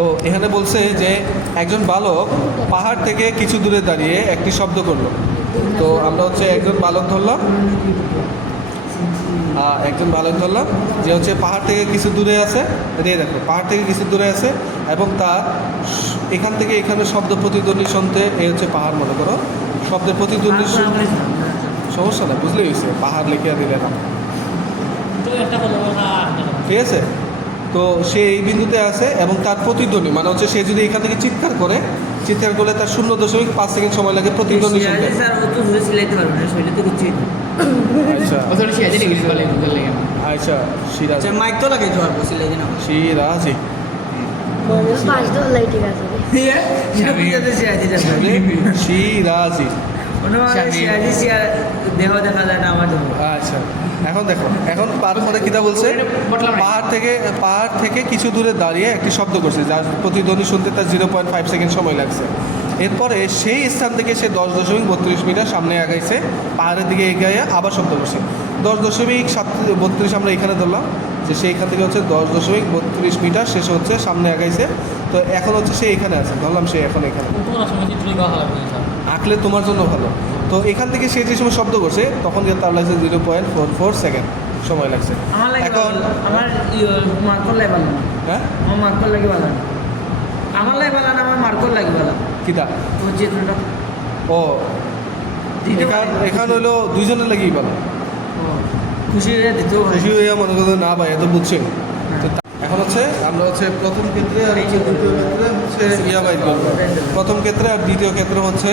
তো এখানে বলছে যে একজন বালক পাহাড় থেকে কিছু দূরে দাঁড়িয়ে একটি শব্দ করল। তো আমরা হচ্ছে একজন বালক ধরলাম একজন বালক ধরলাম যে হচ্ছে পাহাড় থেকে কিছু দূরে আছে রে দেখো পাহাড় থেকে কিছু দূরে আছে এবং তার স- এখান থেকে এখানে শব্দ প্রতিদ্বন্দ্বী শুনতে এই হচ্ছে পাহাড় মনে করো শব্দের প্রতিদ্বন্দ্বী শুনতে সমস্যা না বুঝলেই হয়েছে পাহাড় লিখিয়া দিলে না। ঠিক আছে? তো সে এই বিন্দুতে আছে এবং তার প্রতিদ্বন্দ্বী মানে হচ্ছে সে যদি এখান থেকে চিৎকার করে চিৎকার করলে তার শূন্য দশমিক পাঁচ সেকেন্ড সময় লাগে প্রতিদ্বন্দ্বী শুনতে। স্যার ও তো আচ্ছা। আচ্ছা সিরাজ। আচ্ছা মাইক তো লাগে জোয়ার বসে লাগে না। সিরাজি। পাঁচ ডলার ঠিক আছে সিরাজি দেহ দেখা যায় না আমার আচ্ছা। এখন দেখো এখন তারপরে কিটা বলছে? বটলাম পাহাড় থেকে পাহাড় থেকে কিছু দূরে দাঁড়িয়ে একটি শব্দ করছে যার প্রতিধ্বনি শুনতে তার জিরো পয়েন্ট ফাইভ সেকেন্ড সময় লাগছে। এরপরে সেই স্থান থেকে সে দশ দশমিক বত্রিশ মিটার সামনে আগাইছে পাহাড়ের দিকে এগিয়ে আবার শব্দ করছে। দশ দশমিক সাত বত্রিশ আমরা এখানে ধরলাম যে সেইখান থেকে হচ্ছে দশ দশমিক বত্রিশ মিটার শেষ হচ্ছে সামনে আগাইছে। তো এখন হচ্ছে সে এখানে আছে ধরলাম সে এখন এখানে। আঁকলে তোমার জন্য ভালো। তো এখান থেকে সে যে সময় শব্দ করছে তখন যে তার লাগছে zero point four four second সময় লাগছে। লাগে এখন। আমার মার্কর লাগে ভালো না হ্যাঁ? আমার মার্কর লাগে ভালো আমার লাগে ভালো আমার মার্কর লাগে ভালো কিটা ও চিত্রটা ও। এখান। এখান হলো দুইজনের লাগেই ভালো খুশি হয়ে হয় খুশি হইয়া মনে করো না ভাই এত বুঝছে এখন হচ্ছে আমরা হচ্ছে প্রথম ক্ষেত্রে আর হচ্ছে দ্বিতীয় ক্ষেত্রে হচ্ছে ইয়া বাইর করব। প্রথম ক্ষেত্রে আর দ্বিতীয় ক্ষেত্রে হচ্ছে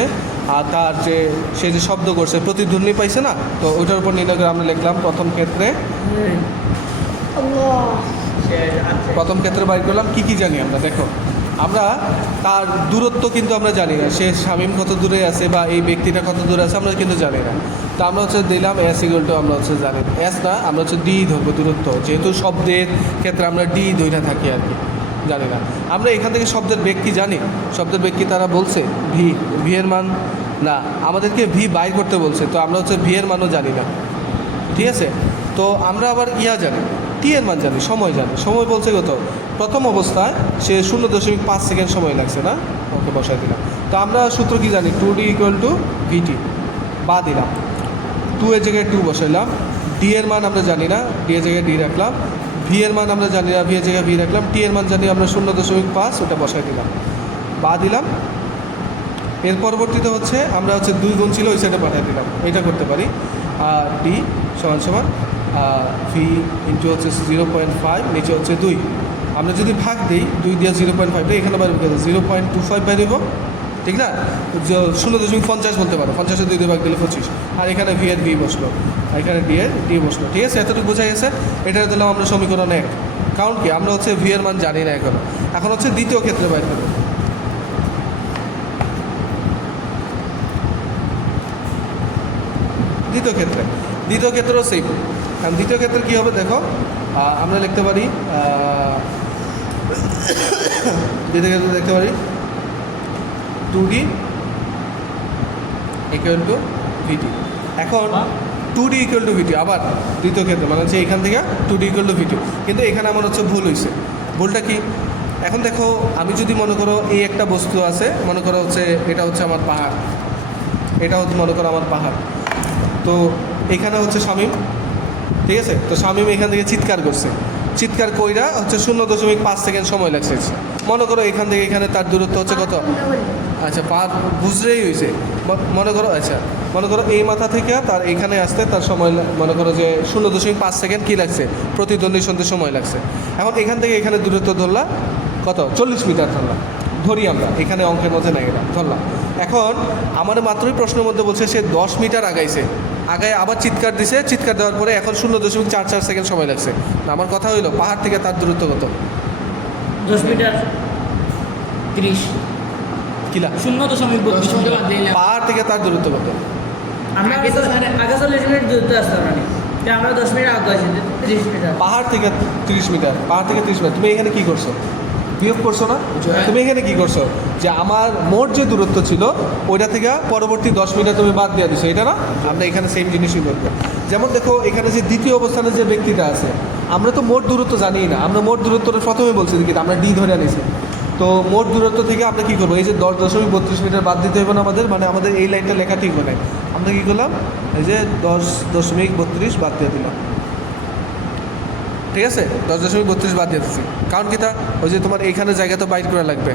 আর তার যে সে যে শব্দ করছে প্রতিধ্বনি পাইছে না? তো ওইটার উপর নির্ণয় করে আমরা লিখলাম প্রথম ক্ষেত্রে। প্রথম ক্ষেত্রে বাইর করলাম কি কি জানি আমরা দেখো। আমরা তার দূরত্ব কিন্তু আমরা জানি না। সে শামীম কত দূরে আছে বা এই ব্যক্তিটা কত দূরে আছে আমরা কিন্তু জানি না। তো আমরা হচ্ছে দিলাম এস ইকুয়াল টু আমরা হচ্ছে জানি এস না, আমরা হচ্ছে ডি ধরবো দূরত্ব। যেহেতু শব্দের ক্ষেত্রে আমরা ডি ধরে থাকি আর কি, জানি না। আমরা এখান থেকে শব্দের ব্যক্তি জানি? শব্দের ব্যক্তি তারা বলছে? ভি ভি এর মান? না, আমাদেরকে ভি বাইর করতে বলছে। তো আমরা হচ্ছে ভি এর মানও জানি না। ঠিক আছে? তো আমরা আবার ইয়া জানি। টি এর মান জানি, সময় জানি। সময় বলছে কত? প্রথম অবস্থায় সে শূন্য দশমিক পাঁচ সেকেন্ড সময় লাগছে, না? ওকে বসাই দিলাম। তো আমরা সূত্র কি জানি? Two D equal to VT বা দিলাম। টু এর জায়গায় টু বসাইলাম। ডি এর মান আমরা জানি না। ডি এর জায়গায় ডি রাখলাম। ভি এর মান আমরা জানি না। ভি এর জায়গায় ভি রাখলাম। টি এর মান জানি আমরা শূন্য দশমিক পাঁচ, ওটা বসাই দিলাম। বা দিলাম। এর পরবর্তীতে হচ্ছে আমরা হচ্ছে দুই গুণ ছিল, ওই সাইডে পাঠিয়ে দিলাম। এটা করতে পারি। আর ডি সমান সমান ভি ইন্টু হচ্ছে জিরো পয়েন্ট ফাইভ নিচে হচ্ছে দুই। আমরা যদি ভাগ দিই, দুই দিয়ে জিরো পয়েন্ট ফাইভটা এখানে বাইরে জিরো পয়েন্ট টু ফাইভ বাইরে ঠিক না? শূন্য দশমিক পঞ্চাশ বলতে পারো, পঞ্চাশে দুই দিয়ে ভাগ দিলে পঁচিশ। আর এখানে ভি এর ভি বসল, আর এখানে ডি এর ডি বসল, ঠিক আছে? এতটুকু বোঝা গেছে এটা দিলাম আমরা সমীকরণ এক। কারণ কি? আমরা হচ্ছে ভি এর মান জানি না এখন। এখন হচ্ছে দ্বিতীয় ক্ষেত্রে বাইর করব। দ্বিতীয় ক্ষেত্রে। দ্বিতীয় ক্ষেত্রেও সেম কারণ দ্বিতীয় ক্ষেত্রে কী হবে দেখো আমরা লিখতে পারি দ্বিতীয় ক্ষেত্রে দেখতে পারি two D equal to VT এখন two D equal to VT আবার দ্বিতীয় ক্ষেত্রে মানে হচ্ছে এখান থেকে two D equal to VT কিন্তু এখানে আমার হচ্ছে ভুল হয়েছে ভুলটা কি? এখন দেখো আমি যদি মনে করো এই একটা বস্তু আছে মনে করো হচ্ছে এটা হচ্ছে আমার পাহাড়। এটা হচ্ছে মনে করো আমার পাহাড়। তো এখানে হচ্ছে শামীম ঠিক আছে? তো শামীম এখান থেকে চিৎকার করছে। চিৎকার কইরা হচ্ছে শূন্য দশমিক পাঁচ সেকেন্ড সময় লাগছে। মনে করো এখান থেকে এখানে তার দূরত্ব হচ্ছে কত? আচ্ছা পার বুঝলেই হয়েছে মনে করো আচ্ছা মনে করো এই মাথা থেকে তার এখানে আসতে তার সময় মনে করো যে শূন্য দশমিক পাঁচ সেকেন্ড কী লাগছে? প্রতিদ্বন্দ্বী শুনতে সময় লাগছে। এখন এখান থেকে এখানে দূরত্ব ধরলা, কত? চল্লিশ মিটার ধরলাম ধরি আমরা, এখানে অঙ্কের মধ্যে নাই ধরলাম। এখন আমার মাত্রই প্রশ্নের মধ্যে বলছে সে দশ মিটার আগাইছে। আগায় আবার চিৎকার দিছে চিৎকার দেওয়ার পরে এখন শূন্য দশমিক চার চার সেকেন্ড সময় লাগছে। আমার কথা হইল পাহাড় থেকে তার দূরত্ব কত? দশ মিটার তিরিশ। কিলা? শূন্য দশমিক বাদ পাহাড় থেকে তার দূরত্ব কত? আমরা আগে চল্লিশ মিনিট দূরত্ব আসতাম না আমরা দশ মিনিট আগে মিটার। পাহাড় থেকে তিরিশ মিটার পাহাড় থেকে তিরিশ মিটার। তুমি এখানে কি করছ? বিয়োগ করছ না? তুমি এখানে কি করছ? যে আমার মোট যে দূরত্ব ছিল ওইটা থেকে পরবর্তী দশ মিটার তুমি বাদ দিয়ে দিছো। এটা না? আমরা এখানে সেম জিনিসই করব। যেমন দেখো এখানে যে দ্বিতীয় অবস্থানে যে ব্যক্তিটা আছে আমরা তো মোট দূরত্ব জানি না। আমরা মোট দূরত্বটা প্রথমে বলছি কি আমরা ডি ধরে আনিছি তো মোট দূরত্ব থেকে আমরা কী করব? এই যে দশ দশমিক বত্রিশ মিটার বাদ দিতে হবে না আমাদের মানে আমাদের এই লাইনটা লেখা ঠিক হবে আমরা কী করলাম? এই যে দশ দশমিক বত্রিশ বাদ দিয়ে দিলাম। ঠিক আছে? দশ দশমিক বত্রিশ বাদ দিয়ে দিচ্ছি কারণ কি তা? ওই যে তোমার এইখানে জায়গা তো বাইর করা লাগবে।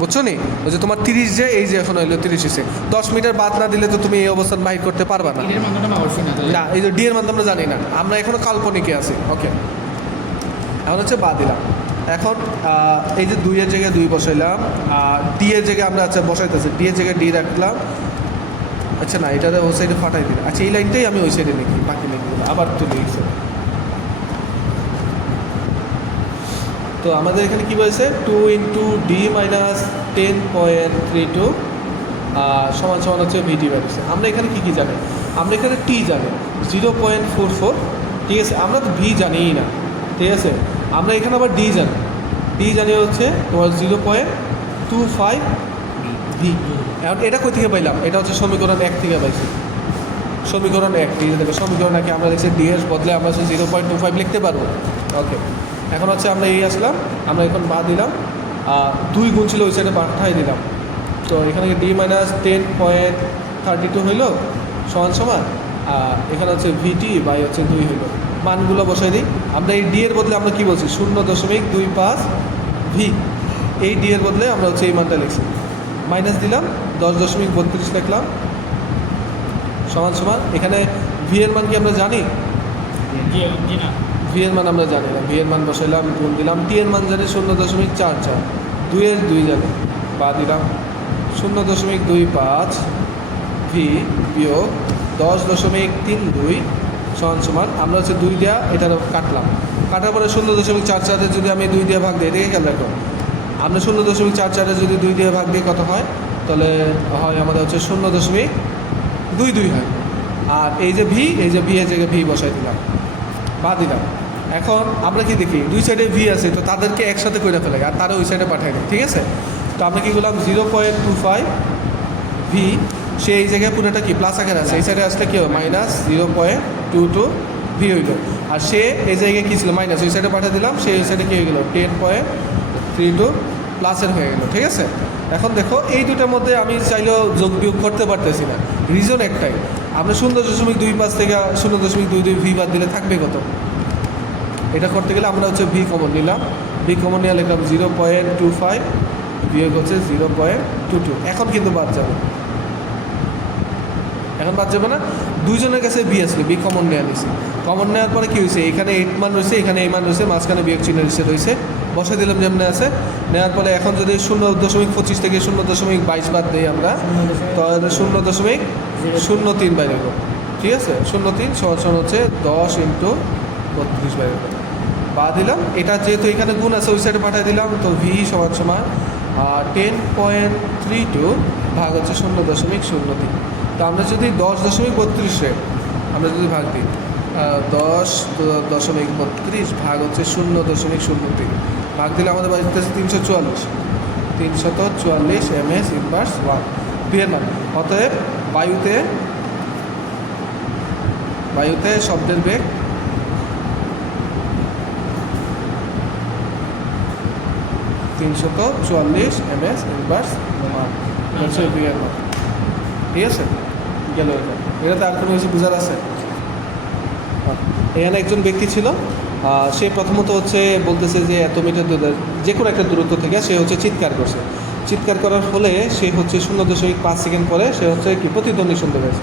বুঝছ নি? ওই যে তোমার তিরিশ যে এই যে এখন হইল তিরিশ এসে দশ মিটার বাদ না দিলে তো তুমি এই অবস্থান বাইর করতে পারবা না। না এই যে ডি এর মাধ্যমে জানি না। আমরা এখনও কাল্পনিকে আছি। ওকে এখন হচ্ছে বাদ দিলাম। এখন এই যে দুইয়ের জায়গায় দুই বসাইলাম আর ডি এর জায়গায় আমরা আচ্ছা বসাইতেছি। ডি এর জায়গায় ডি রাখলাম। আচ্ছা না এটা ওই সাইডে ফাটাই দিলাম। আচ্ছা এই লাইনটাই আমি ওই সাইডে লিখি বাকি লিখগুলো আবার তুলি এই side। তো আমাদের এখানে কী বলেছে? Two into d minus ten point three two সমান সমান হচ্ছে ভিটি বেরোচ্ছে আমরা এখানে কী কী জানি? আমরা এখানে টি জানি জিরো পয়েন্ট ফোর ফোর ঠিক আছে? আমরা তো ভি জানিই না, ঠিক আছে? আমরা এখানে আবার ডি জানি। ডি জানি হচ্ছে তোমার zero point two five v এখন এটা কই থেকে পাইলাম? এটা হচ্ছে সমীকরণ এক থেকে পাইছি। সমীকরণ এক, ঠিক আছে? সমীকরণ একে আমরা লিখছি ডি বদলে আমরা জিরো পয়েন্ট টু ফাইভ লিখতে পারব। ওকে এখন হচ্ছে আমরা এই আসলাম, আমরা এখন বা দিলাম, আর দুই গুণ ছিল ওই সাইডে পাঠাই দিলাম। তো এখানে d minus ten point thirty two হইল, সমান সমান, আর এখানে হচ্ছে ভিটি বাই হচ্ছে দুই হইল। মানগুলো বসাই দিই। আমরা এই ডি এর বদলে আমরা কি বলছি? শূন্য দশমিক দুই পাঁচ ভি এই ডি এর বদলে আমরা হচ্ছে এই মানটা লিখছি। মাইনাস দিলাম, দশ দশমিক বত্রিশ লিখলাম, সমান সমান। এখানে ভি এর মান কি আমরা জানি? না। ভি এর মান আমরা জানি না। ভি এর মান বসাইলাম গুণ দিলাম টি মান জানি শূন্য দশমিক চার চার। দুইয়ের দুই জানি বা দিলাম। শূন্য দশমিক দুই পাঁচ ভি বিয়োগ দশ দশমিক তিন দুই সমান সমান। আমরা হচ্ছে দুই দেওয়া এটা কাটলাম। কাটার পরে শূন্য দশমিক চার চারে যদি আমি দুই দিয়ে ভাগ দিই এটাকে খেয়াল রাখো? আমরা শূন্য দশমিক চার চারে যদি দুই দিয়ে ভাগ দিই, কত হয়? তাহলে হয় আমাদের হচ্ছে শূন্য দশমিক দুই দুই হয়। আর এই যে ভি এই যে ভি এর জায়গায় ভি বসাই দিলাম। বা দিলাম। এখন আমরা কি দেখি? দুই সাইডে ভি আছে, তো তাদেরকে একসাথে করে ফেলে, আর তারা ওই সাইডে পাঠায় দেয় ঠিক আছে? তো আমরা কি করলাম? Zero point two five v সে এই জায়গায় পুরোটা কি? প্লাস আকার আছে। এই সাইডে আসলে কি হবে? Minus zero point two two v হইল। আর সে এই জায়গায় কী ছিল? মাইনাস ওই সাইডে পাঠিয়ে দিলাম, সে ওই সাইডে কী হয়ে গেলো? টেন পয়েন্ট থ্রি টু প্লাসের হয়ে গেলো, ঠিক আছে? এখন দেখো, এই দুটার মধ্যে আমি চাইলেও যোগ বিয়োগ করতে পারতেছি না। রিজন একটাই, আমরা শূন্য দশমিক দুই পাঁচ থেকে শূন্য দশমিক দুই দুই ভি বাদ দিলে থাকবে কত? এটা করতে গেলে আমরা হচ্ছে ভি কমন নিলাম। ভি কমন নিয়ে লিখলাম জিরো পয়েন্ট টু ফাইভ বিয়োগ হচ্ছে জিরো পয়েন্ট টু টু এখন কিন্তু বাদ যাবে। এখন বাদ যাবে না? দুইজনের কাছে বি আসলে বি কমন নেওয়া নিয়েছে কমন নেওয়ার পরে কী হয়েছে এখানে এইট মান রয়েছে এখানে এই মান রয়েছে মাঝখানে বিয়োগ চিহ্ন রয়েছে রয়েছে বসে দিলাম যেমন আছে। নেওয়ার পরে এখন যদি শূন্য দশমিক পঁচিশ থেকে শূন্য দশমিক বাইশ বাদ দিই আমরা তাহলে শূন্য দশমিক শূন্য তিন বাইরে ঠিক আছে? শূন্য তিন সমান হচ্ছে দশ ইন্টু বত্রিশ দেবো বা দিলাম, এটা যেহেতু এখানে গুণ আছে, ওই সাইডে পাঠিয়ে দিলাম, তো ভি সমান সমান টেন পয়েন্ট থ্রি টু ভাগ হচ্ছে শূন্য দশমিক শূন্য তিন। তো আমরা যদি দশ দশমিক বত্রিশে, আমরা যদি ভাগ দিই দশ দশমিক বত্রিশ ভাগ হচ্ছে শূন্য দশমিক শূন্য তিন। ভাগ দিলে আমাদের বাড়িতে আছে তিনশো চুয়াল্লিশ। তিনশত চুয়াল্লিশ এম এস ইনভার্স ওয়ান বিয়ের মান। অতএব বায়ুতে বায়ুতে শব্দের বেগ তিনশত চুয়াল্লিশ এম এস ইনভার্স মান ঠিক আছে? গেল এটা। এটাতে কোনো কিছু বোঝার আছে? আহ, এখানে একজন ব্যক্তি ছিল সে প্রথমত হচ্ছে বলতেছে যে এত মিটার দূরে- যে কোনো একটা দূরত্ব থেকে সে হচ্ছে চিৎকার করছে। চিৎকার করার ফলে সে হচ্ছে শূন্য দশমিক পাঁচ সেকেন্ড পরে সে হচ্ছে কি প্রতিদ্বন্দ্বী শুনতে পেয়েছে।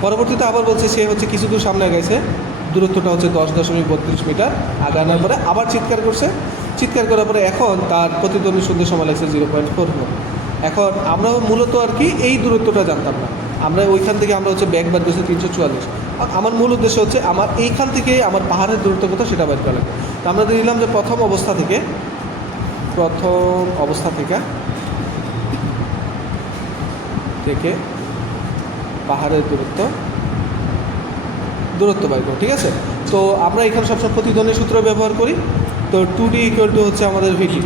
পরবর্তীতে আবার বলছে সে হচ্ছে কিছু দূর সামনে গেছে দূরত্বটা হচ্ছে দশ দশমিক বত্রিশ মিটার। আগানোর পরে আবার চিৎকার করছে। চিৎকার করার পরে এখন তার প্রতিদ্বন্দ্বী শুনতে সময় লাগছে জিরো পয়েন্ট ফোর ফোর। এখন আমরা মূলত আর কি এই দূরত্বটা জানতাম না। আমরা ওইখান থেকে আমরা হচ্ছে ব্যাগ বার করছি তিনশো চুয়াল্লিশ। আমার মূল উদ্দেশ্য হচ্ছে আমার এইখান থেকে আমার পাহাড়ের দূরত্ব কত সেটা বের করা লাগবে। তো আমরা নিলাম যে প্রথম অবস্থা থেকে, প্রথম অবস্থা থেকে থেকে পাহাড়ের দূরত্ব দূরত্ব বাইর ঠিক আছে? তো আমরা এখানে সবসময় প্রতিদ্বন্দ্বী সূত্র ব্যবহার করি। তো টু ডি ইকুয়াল টু হচ্ছে আমাদের ভিটি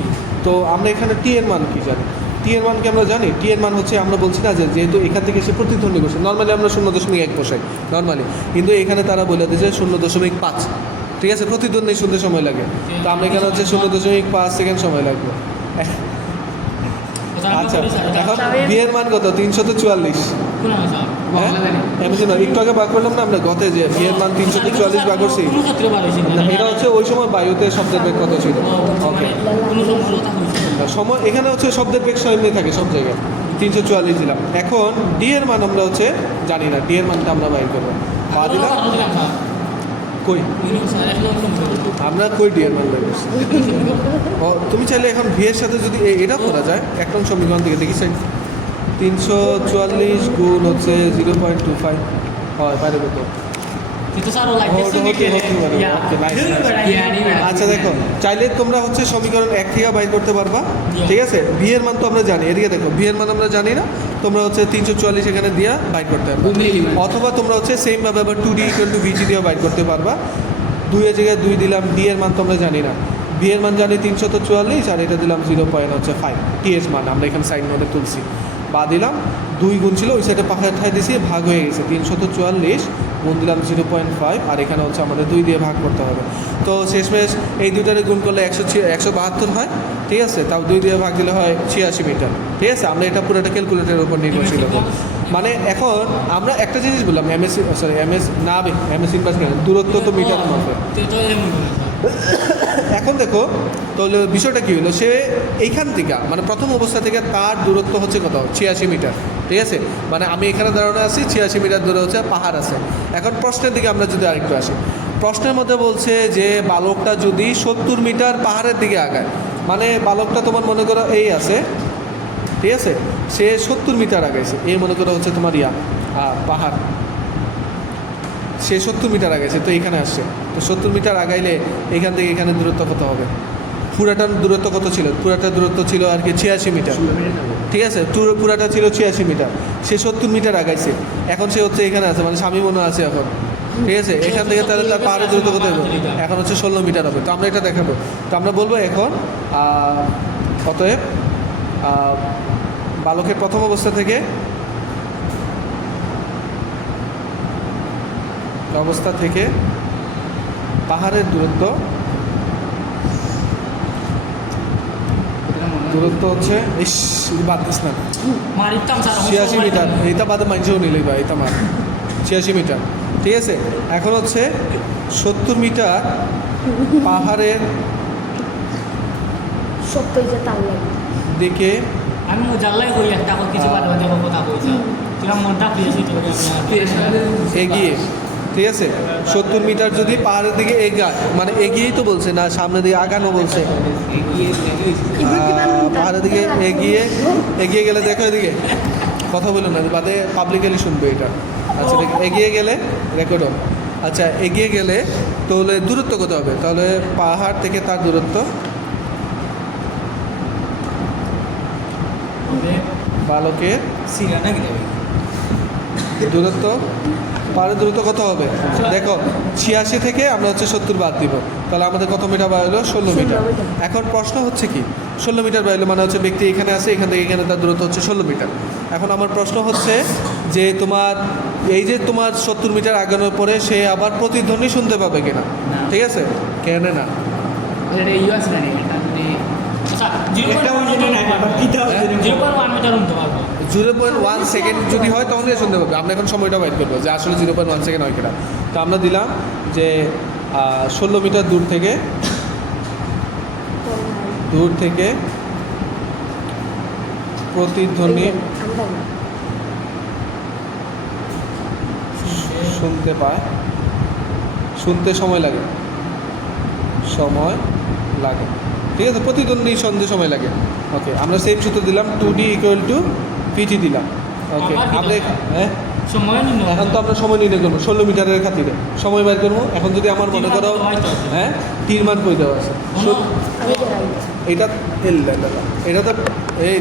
তো আমরা এখানে টি এর মান কি জানি? টি এর মান কি আমরা জানি? টি এর মান হচ্ছে আমরা বলছি না যে যেহেতু এখান থেকে সে প্রতিদ্বন্দ্বী করছে। নর্মালি আমরা শূন্য দশমিক এক বসাই। নর্মালি কিন্তু এখানে তারা বলে দিয়েছে শূন্য দশমিক পাঁচ। ঠিক আছে? প্রতিদ্বন্দ্বী শুনতে সময় লাগে। তো আমরা এখানে হচ্ছে শূন্য দশমিক পাঁচ সেকেন্ড সময় লাগবে। আচ্ছা এখন বিয়ের মান কত? তিনশত চুয়াল্লিশ। হ্যাঁ? জানি, একটু আগে বার করলাম না আমরা গতে যে বিয়ের মান তিনশত চুয়াল্লিশ বার করছি? এটা হচ্ছে ওই সময় বায়ুতে শব্দের বেগ কত ছিল? সময় এখানে হচ্ছে শব্দের বেগ এমনি থাকে সব জায়গায়। তিনশো চুয়াল্লিশ দিলাম। এখন ডি এর মান আমরা হচ্ছে জানি না। ডি এর মানটা আমরা বাইর করব। পা দিলাম? কই? আমরা কই ডি এর মান বাইর করছি? তুমি চাইলে এখন ভি এর সাথে যদি এ- এটা করা যায়। এক সমীকরণ থেকে দেখি তিনশো চুয়াল্লিশ গুণ হচ্ছে জিরো পয়েন্ট টু ফাইভ। হয় বাইরে কত? কিন্তু স্যার ও লাইক ও, ওটা হতে- হতে পারে। Okay, nice, nice. আচ্ছা দেখো চাইলে তোমরা হচ্ছে সমীকরণ এক থেকে বাইর করতে পারবা। ঠিক আছে? এর মান তো আমরা জানি। এদিকে দেখো এর মান আমরা জানি না। তোমরা হচ্ছে তিনশো চুয়াল্লিশ এখানে দিয়া বাইর করতে পারবে। অথবা তোমরা হচ্ছে সেম ভাবে আবার টু ডি ইকুয়াল টু ভিজি দিয়ে বাইর করতে পারবা। দুইয়ের জায়গায় দুই দিলাম ডি এর মান তো আমরা জানি না। বি এর মান জানি তিনশো তো চুয়াল্লিশ আর এটা দিলাম জিরো পয়েন্ট হচ্ছে ফাইভ টি এস মান আমরা এখানে সাইড নোটে তুলছি। বা দিলাম, দুই গুণ ছিল, ওই সাইডে পাখা ঠাই দিয়েছি ভাগ হয়ে গেছে, তিনশত চুয়াল্লিশ গুণ দিলাম জিরো পয়েন্ট ফাইভ, আর এখানে হচ্ছে আমাদের দুই দিয়ে ভাগ করতে হবে। তো শেষমেশ এই দুইটারে গুণ করলে একশো একশো বাহাত্তর হয়, ঠিক আছে? তাও দুই দিয়ে ভাগ দিলে হয় ছিয়াশি মিটার, ঠিক আছে? আমরা এটা পুরোটা ক্যালকুলেটারের উপর নির্ভরশীল হব। মানে এখন আমরা একটা জিনিস বললাম এমএসসি সরি এমএস না এমএস ইনভার্স কেন দূরত্ব তো মিটার মাপে। এখন দেখো তাহলে বিষয়টা কী হলো? সে এইখান থেকে মানে প্রথম অবস্থা থেকে তার দূরত্ব হচ্ছে কত? ছিয়াশি মিটার, ঠিক আছে? মানে আমি এখানে দাঁড়ানো আছি, ছিয়াশি মিটার দূরে হচ্ছে পাহাড় আছে। এখন প্রশ্নের দিকে আমরা যদি আরেকটু আসি, প্রশ্নের মধ্যে বলছে যে বালকটা যদি সত্তর মিটার পাহাড়ের দিকে আগায় মানে বালকটা তোমার মনে করো এই আছে, ঠিক আছে? সে সত্তর মিটার আগাইছে এই মনে করো হচ্ছে তোমার ইয়া পাহাড়। সে সত্তর মিটার আগাইছে, তো এখানে আসছে। তো সত্তর মিটার আগাইলে এখান থেকে এখানে দূরত্ব কত হবে? পুরাটার দূরত্ব কত ছিল? পুরাটার দূরত্ব ছিল আর কি ছিয়াশি মিটার। ঠিক আছে? পুরাটা ছিল ছিয়াশি মিটার। সে সত্তর মিটার আগাইছে। এখন সে হচ্ছে এখানে আছে মানে স্বামী মনে আছে এখন। ঠিক আছে? এখান থেকে তাহলে তার পাহাড়ের দূরত্ব কত হবে? এখন হচ্ছে ষোলো মিটার হবে। তো আমরা এটা দেখাবো। তো আমরা বলব এখন অতএব বালকের প্রথম অবস্থা থেকে অবস্থা থেকে পাহাড়ের দূরত্ব। দূরত্ব হচ্ছে ইস বাদ দিস না। ছিয়াশি মিটার। এইটা বাদে মাইনছেও নিলে বা এইটা মার। ছিয়াশি মিটার। ঠিক আছে? এখন হচ্ছে সত্তর মিটার পাহাড়ের দিকে। আমি মোজাল্লাই করি একটা কিছু বাদ বাদে কথা এগিয়ে। ঠিক আছে? সত্তর মিটার যদি পাহাড়ের দিকে এগায় মানে এগিয়েই তো বলছে না সামনের দিকে আগানো বলছে। পাহাড়ের দিকে এগিয়ে এগিয়ে গেলে দেখো এদিকে। কথা বলো না বাদে পাবলিকালি শুনবে এটা। আচ্ছা দেখ এগিয়ে গেলে রেকর্ড আচ্ছা এগিয়ে গেলে তাহলে দূরত্ব কত হবে? তাহলে পাহাড় থেকে তার দূরত্ব? বালকের সিগা নাকি? দূরত্ব? পাহাড়ের দূরত্ব কত হবে। দেখো ছিয়াশি থেকে আমরা হচ্ছে সত্তর বাদ দিব। তাহলে আমাদের কত মিটার বাড়লো ষোলো মিটার। মিটার। এখন প্রশ্ন হচ্ছে কি? ষোলো মিটার বাড়লো মানে হচ্ছে ব্যক্তি এখানে আছে এখান থেকে এখানে তার দূরত্ব হচ্ছে ষোলো মিটার। এখন আমার প্রশ্ন হচ্ছে যে তোমার এই যে তোমার সত্তর মিটার আগানোর পরে সে আবার প্রতিধ্বনি শুনতে পাবে কিনা? না। ঠিক আছে? কেন না? এটা ইউএস জানি এটা মানে আচ্ছা zero point zero point one metre zero point one second যদি হয় তখন দিয়ে শুনতে পাবে আমরা এখন সময়টা বাইর করব, যে আসলে জিরো পয়েন্ট ওয়ান সেকেন্ড হয় কিনা। তো আমরা দিলাম যে ষোলো মিটার দূর থেকে দূর থেকে প্রতিধ্বনি শুনতে পায়। শুনতে সময় লাগে। সময় লাগে। ঠিক আছে, প্রতিদ্বন্দ্বী সন্ধে সময় লাগে। ওকে আমরা সেম সূত্র দিলাম two d equal to pt দিলাম। ওকে দিলাম? হ্যাঁ? এখন তো আমরা সময় নির্ণয় করব ষোলো মিটারের খাতিরে। সময় বের করব। এখন যদি আমার মনে করো। হ্যাঁ? তিন মান কই দেওয়া আছে। ষোল- এটা এল দাদা এটা তো এই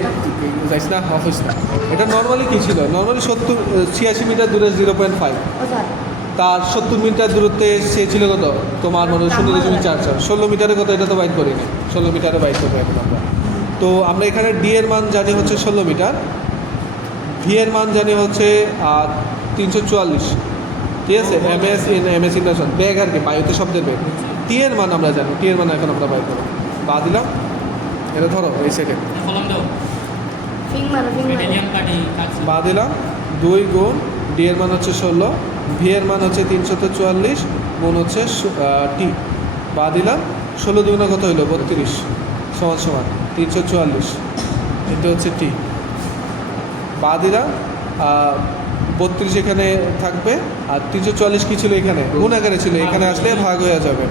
যাইস না অফিস না। এটা নর্মালি কী ছিল? নর্মালি সত্তর ছিয়াশি মিটার দূরে জিরো পয়েন্ট ফাইভ তার সত্তর মিটার দূরত্বে সে ছিল কত? তোমার মনে হয় শূন্য দশমিক চার চার। ষোলো মিটারের কত এটা তো বাইট করিনি। ষোলো মিটারে বাইট করব এখন আমরা। তো আমরা এখানে ডি এর মান জানি হচ্ছে ষোলো মিটার। ভি এর মান জানি হচ্ছে তিনশো চুয়াল্লিশ। ঠিক আছে? M s in m s induction bag আর কি বায়ুতে শব্দের ব্যাগ টি এর মান আমরা জানি টি এর মান এখন আমরা বাইর করব। বা দিলাম। এটা ধরো এই সেকেন্ড বা দিলাম। দুই গুণ ডি এর মান হচ্ছে ষোলো। ভি এর মান হচ্ছে তিনশত চুয়াল্লিশ গুণ হচ্ছে টি বা দিলাম। ষোলো দুগুণে কত হইল? বত্রিশ। সমান সমান। তিনশো চুয়াল্লিশ। এটা হচ্ছে টি বা দিলাম বত্রিশ এখানে থাকবে আর তিনশো চল্লিশ কী ছিল এখানে? গুণ আকারে ছিল এখানে আসলে ভাগ হয়ে যাবে।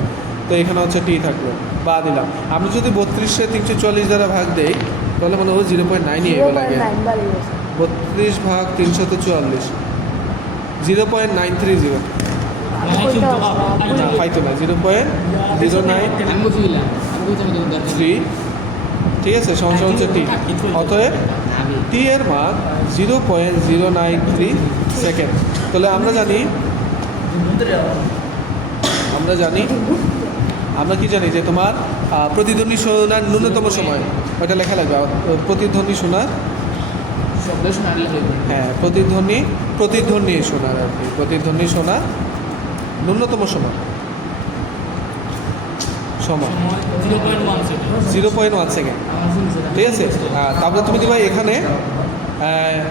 তো এখানে হচ্ছে টি থাকবে বা দিলাম আমি যদি বত্রিশে তিনশো চল্লিশ দ্বারা ভাগ দেই তাহলে মনে হয় জিরো পয়েন্ট নাইনই এবার লাগে বত্রিশ ভাগ তিনশত চুয়াল্লিশ। Zero point nine three zero. না পাইতো না zero point zero nine three. ঠিক আছে সমস্যা হচ্ছে টি। অতএব টি এর মান zero point zero nine three second. তাহলে আমরা জানি আমরা জানি আমরা কি জানি যে তোমার প্রতিধ্বনি শোনার ন্যূনতম সময় ওটা লেখা লাগবে প্রতিধ্বনি শোনার হ্যাঁ প্রতিধ্বনি প্রতিধ্বনি শোনার আর কি প্রতিধ্বনি শোনার ন্যূনতম সময়। সময়। জিরো পয়েন্ট ওয়ান সেকেন্ড ঠিক আছে? তারপরে তুমি দিবা এখানে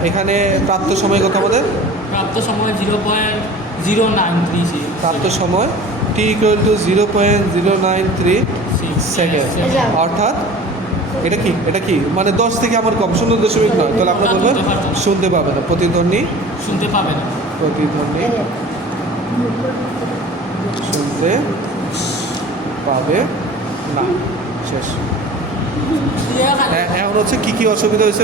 এখানে প্রাপ্ত সময় কত আমাদের? প্রাপ্ত সময় zero point zero nine three প্রাপ্ত সময় t equal to zero point zero nine three second অর্থাৎ এটা কি? এটা কি? মানে দশ থেকে আমার কম শূন্য দশমিক নয়। তাহলে আপনার বলব শুনতে পাবে না। প্রতিধ্বনি? শুনতে পাবে না। প্রতিধ্বনি। শুনতে। পাবে? না শেষ। এ- এখন হচ্ছে কি কি অসুবিধা হয়েছে